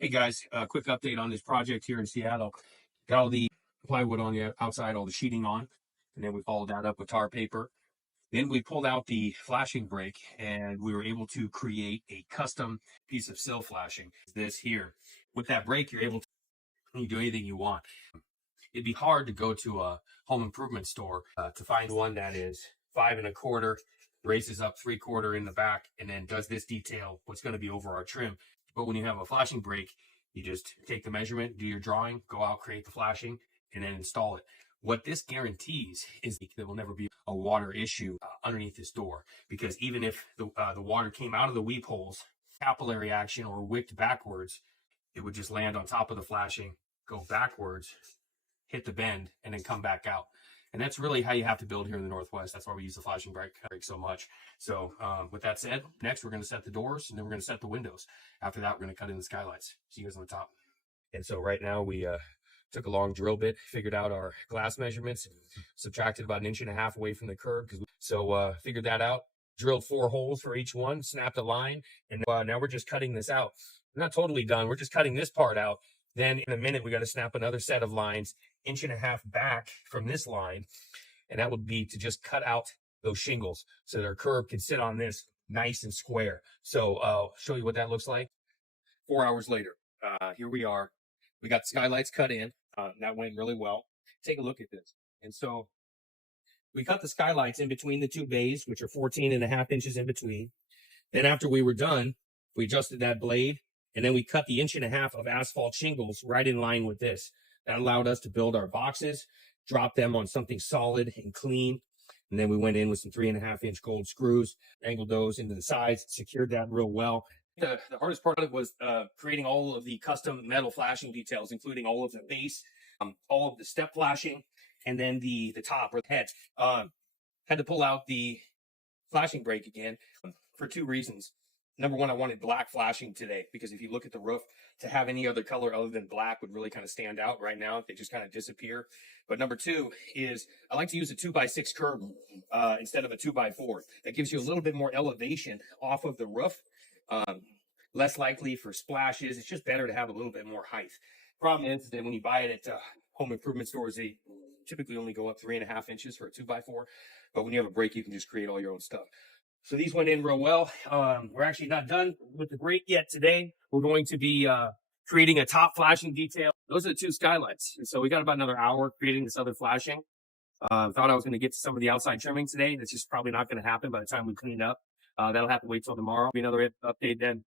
Hey guys, quick update on this project here in Seattle. Got all the plywood on the outside, all the sheeting on, and then we followed that up with tar paper. Then we pulled out the flashing brake and we were able to create a custom piece of sill flashing. This here. With that brake, you're able to do anything you want. It'd be hard to go to a home improvement store to find one that is 5 1/4, raises up 3/4 in the back, and then does this detail, what's going to be over our trim. But when you have a flashing brake, you just take the measurement, do your drawing, go out, create the flashing, and then install it. What this guarantees is that there will never be a water issue underneath this door, because even if the water came out of the weep holes, capillary action or wicked backwards, it would just land on top of the flashing, go backwards, hit the bend, and then come back out. And that's really how you have to build here in the Northwest. That's why we use the flashing brake so much. So with that said, next we're going to set the doors, and then we're going to set the windows. After that, we're going to cut in the skylights. See you guys on the top. And so right now we took a long drill bit, figured out our glass measurements, subtracted about 1.5 inches away from the curb. So figured that out, drilled 4 holes for each one, snapped a line, and now we're just cutting this out. We're not totally done. We're just cutting this part out. Then in a minute, we got to snap another set of lines, 1.5 inches back from this line. And that would be to just cut out those shingles so that our curb can sit on this nice and square. So I'll show you what that looks like. 4 hours later, here we are. We got the skylights cut in. That went really well. Take a look at this. And so we cut the skylights in between the 2 bays, which are 14.5 inches in between. Then after we were done, we adjusted that blade, and then we cut the 1.5 inches of asphalt shingles right in line with this. That allowed us to build our boxes, drop them on something solid and clean. And then we went in with some 3.5-inch gold screws, angled those into the sides, secured that real well. The hardest part of it was creating all of the custom metal flashing details, including all of the base, all of the step flashing, and then the top or the head. Had to pull out the flashing brake again for 2 reasons. Number one, I wanted black flashing today, because if you look at the roof, to have any other color other than black would really kind of stand out. Right now, they just kind of disappear. But number 2 is I like to use a 2x6 curb instead of a 2x4. That gives you a little bit more elevation off of the roof. Less likely for splashes. It's just better to have a little bit more height. Problem is that when you buy it at home improvement stores, they typically only go up 3.5 inches for a 2x4. But when you have a brake, you can just create all your own stuff. So these went in real well. We're actually not done with the brake yet today. We're going to be creating a top flashing detail. Those are the 2 skylights. And so we got about another hour creating this other flashing. Thought I was going to get to some of the outside trimming today. That's just probably not going to happen by the time we clean up. That'll have to wait till tomorrow. Be another update then.